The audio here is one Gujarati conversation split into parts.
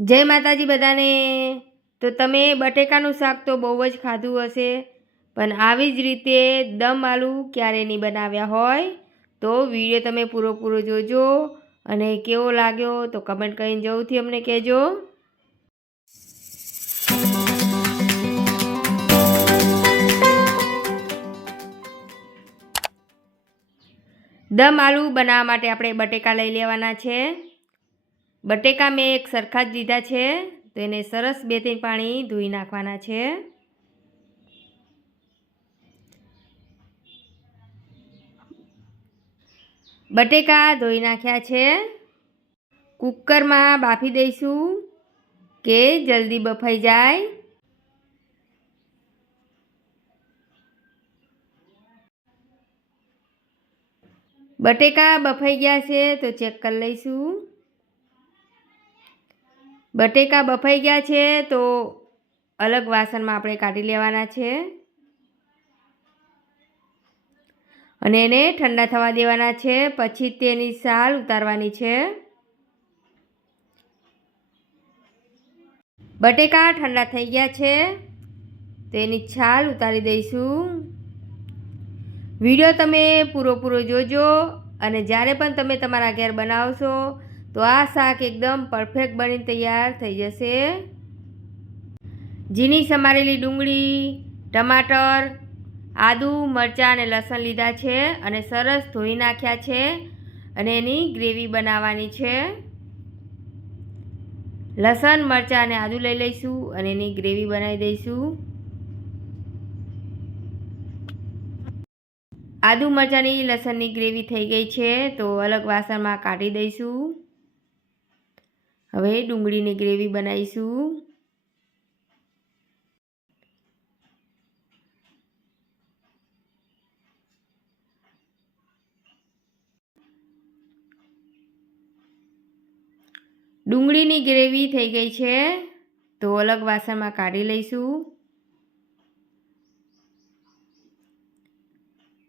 જય માતાજી બધાને। તો તમે બટેકાનું શાક તો બહુ જ ખાધું હશે, પણ આવી જ રીતે દમ આલુ ક્યારે નહીં બનાવ્યા હોય તો વિડીયો તમે પૂરો જોજો અને કેવો લાગ્યો તો કમેન્ટ કરીને જરૂરથી અમને કહેજો। દમ આલુ બનાવવા માટે આપણે બટેકા લઈ લેવાના છે। બટેકા મેં એક સરખા જ લીધા છે, તો એને સરસ 2-3 પાણી ધોઈ નાખવાના છે। બટેકા ધોઈ નાખ્યા છે। કુકરમાં બાફી દઈશું કે જલ્દી બફાઈ જાય। બટેકા બફાઈ ગયા છે તો ચેક કરી લઈશું। બટેકા બફાઈ ગયા છે તો અલગ વાસણમાં આપણે કાઢી લેવાના છે અને એને ઠંડા થવા દેવાના છે। પછી તેની છાલ ઉતારવાની છે। બટેકા ઠંડા થઈ ગયા છે તો એની છાલ ઉતારી દઈશું। વિડીયો તમે પૂરો જોજો અને જ્યારે પણ તમે તમારા ઘેર બનાવશો તો આ શાક એકદમ પરફેક્ટ બની તૈયાર થઈ જશે। ઝીણી સમારેલી ડુંગળી, ટમાટર, આદુ, મરચાં અને લસણ લીધા છે અને સરસ ધોઈ નાખ્યા છે અને એની ગ્રેવી બનાવવાની છે। લસણ, મરચાં અને આદુ લઈ લઈશું અને એની ગ્રેવી બનાવી દઈશું। આદુ મરચાંની લસણની ગ્રેવી થઈ ગઈ છે તો અલગ વાસણમાં કાઢી દઈશું। હવે ડુંગળીની ગ્રેવી બનાવીશું। ડુંગળીની ગ્રેવી થઈ ગઈ છે તો અલગ વાસણમાં કાઢી લઈશું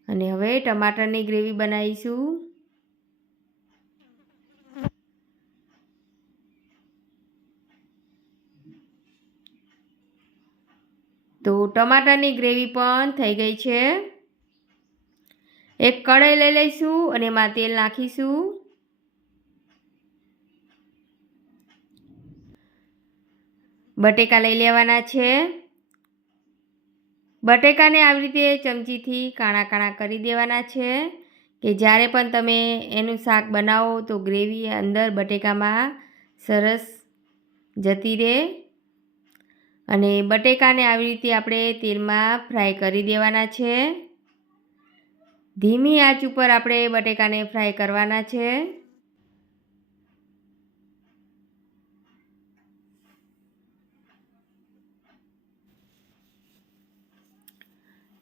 અને હવે ટમાટરની ગ્રેવી બનાવીશું। તો ટમાટરની ગ્રેવી પણ થઈ ગઈ છે। એક કઢાઈ લઈ લઈશું અને એમાં તેલ નાખીશું। બટેકા લઈ લેવાના છે। બટેકાને આવી રીતે ચમચીથી કાણા કરી દેવાના છે કે જ્યારે પણ તમે એનું શાક બનાવો તો ગ્રેવી અંદર બટેકામાં સરસ જતી રહે। અને બટેકાને આવી રીતે આપણે તેલમાં ફ્રાય કરી દેવાના છે। ધીમી આંચ ઉપર આપણે બટેકાને ફ્રાય કરવાના છે।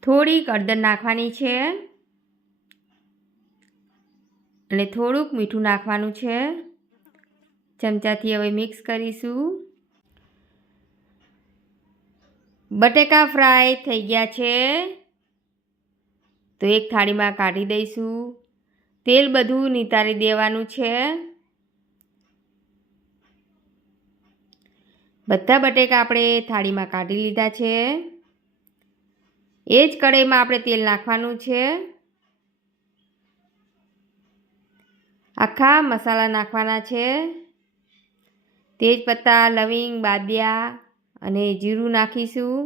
થોડીક હળદર નાખવાની છે અને થોડુંક મીઠું નાખવાનું છે। ચમચાથી હવે મિક્સ કરીશું। બટેકા ફ્રાય થઈ ગયા છે તો એક થાળીમાં કાઢી દઈશું। તેલ બધું નિતારી દેવાનું છે। બધા બટેકા આપણે થાળીમાં કાઢી લીધા છે। એ જ કઢાઈમાં આપણે તેલ નાખવાનું છે। આખા મસાલા નાખવાના છે। તેજપત્તા, લવિંગ, બાદિયા અને જીરું નાખીશું।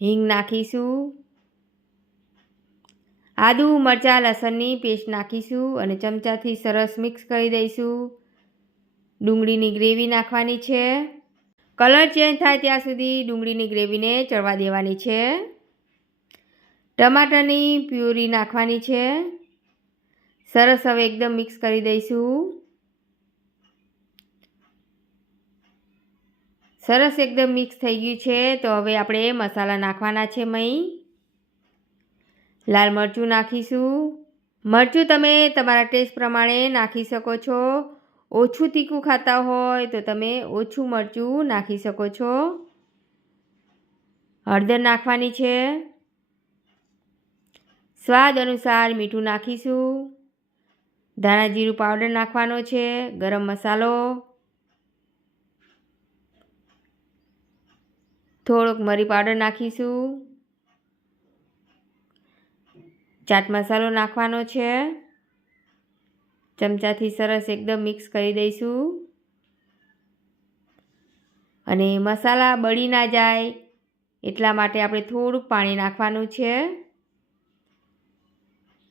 હિંગ નાખીશું। આદુ, મરચાં, લસણની પેસ્ટ નાખીશું અને ચમચાથી સરસ મિક્સ કરી દઈશું। ડુંગળીની ગ્રેવી નાખવાની છે। કલર ચેન્જ થાય ત્યાં સુધી ડુંગળીની ગ્રેવીને ચડવા દેવાની છે। ટમાટરની પ્યુરી નાખવાની છે। સરસ હવે એકદમ મિક્સ કરી દઈશું। સરસ એકદમ મિક્સ થઈ ગયું છે તો હવે આપણે મસાલા નાખવાના છે। લાલ મરચું નાખીશું। મરચું તમે તમારા ટેસ્ટ પ્રમાણે નાખી શકો છો। ઓછું તીખું ખાતા હોય તો તમે ઓછું મરચું નાખી શકો છો। હળદર નાખવાની છે। સ્વાદ અનુસાર મીઠું નાખીશું। ધાણા જીરું પાવડર નાખવાનો છે, ગરમ મસાલો, થોડોક મરી પાવડર નાખીશું, ચાટ મસાલો નાખવાનો છે, ચમચાથી સરસ એકદમ મિક્સ કરી દઈશું અને મસાલા બળી ના જાય એટલા માટે આપણે થોડુંક પાણી નાખવાનું છે,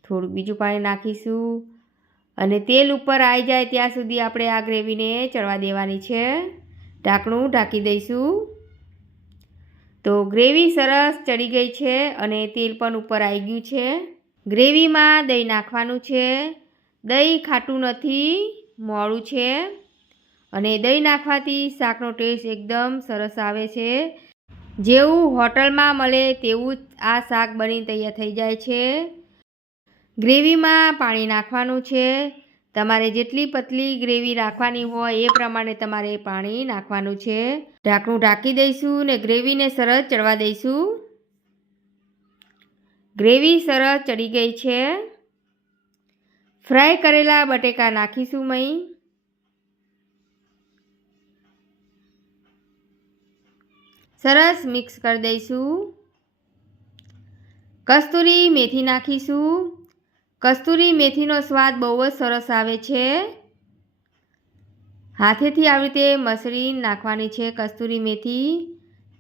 થોડુંક બીજું પાણી નાખીશું અને તેલ ઉપર આવી જાય ત્યાં સુધી આપણે આ ગ્રેવીને ચડવા દેવાની છે. ઢાંકણું ઢાંકી દઈશું. તો ગ્રેવી સરસ ચડી ગઈ છે અને તેલ પણ ઉપર આવી ગયું છે. ગ્રેવીમાં દહીં નાખવાનું છે. દહીં ખાટું નથી, મોળું છે અને દહીં નાખવાથી શાકનો ટેસ્ટ એકદમ સરસ આવે છે. જેવું હોટલમાં મળે તેવું જ આ શાક બની તૈયાર થઈ જાય છે. ગ્રેવીમાં પાણી નાખવાનું છે. તમારે જેટલી પતલી ગ્રેવી રાખવાની હોય એ પ્રમાણે તમારે પાણી નાખવાનું છે. ઢાંકણું ઢાંકી દઈશું ને ગ્રેવીને સરસ ચડવા દઈશું. ગ્રેવી સરસ ચડી ગઈ છે. ફ્રાય કરેલા બટેકા નાખીશું મહીં. સરસ મિક્સ કરી દઈશું. કસ્તુરી મેથી નાખીશું. કસ્તુરી મેથીનો સ્વાદ બહુ જ સરસ આવે છે. હાથેથી આવી રીતે મસળીને નાખવાની છે કસ્તુરી મેથી.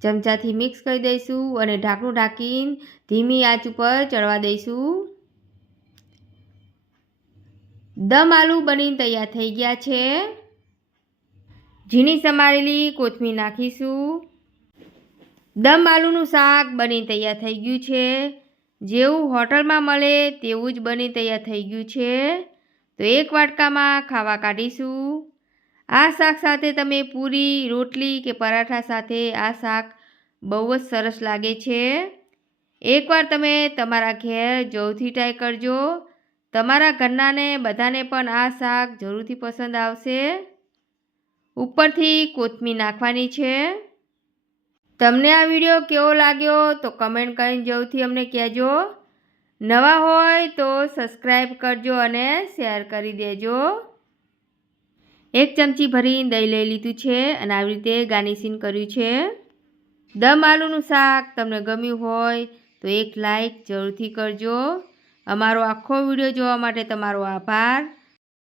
ચમચાથી મિક્સ કરી દઈશું અને ઢાંકણું ઢાંકીને ધીમી આંચ ઉપર ચડવા દઈશું. દમ આલુ બનીને તૈયાર થઈ ગયા છે. ઝીણી સમારેલી કોથમીર નાખીશું. દમ આલુનું શાક બની તૈયાર થઈ ગયું છે. જેવું હોટલમાં મળે તેવું જ બની તૈયાર થઈ ગયું છે. તો એક વાટકામાં ખાવા કાઢીશું. આ શાક સાથે તમે પૂરી, રોટલી કે પરાઠા સાથે આ શાક બહુ જ સરસ લાગે છે. એકવાર તમે તમારા ઘેર જરૂરથી ટ્રાય કરજો. તમારા ઘરનાને બધાને પણ આ શાક જરૂરથી પસંદ આવશે. ઉપરથી કોથમીર નાખવાની છે. તમને આ વિડીયો કેવો લાગ્યો તો કમેન્ટ કરીને જરૂરથી અમને કહેજો. નવા હોય તો સબસ્ક્રાઈબ કરજો અને શેર કરી દેજો. એક ચમચી ભરીને દહીં લઈ લીધું છે અને આવી રીતે ગાર્નિશિંગ કર્યું છે. દમ આલુનું શાક તમને ગમ્યું હોય તો એક લાઈક જરૂરથી કરજો. અમારો આખો વિડીયો જોવા માટે તમારો આભાર.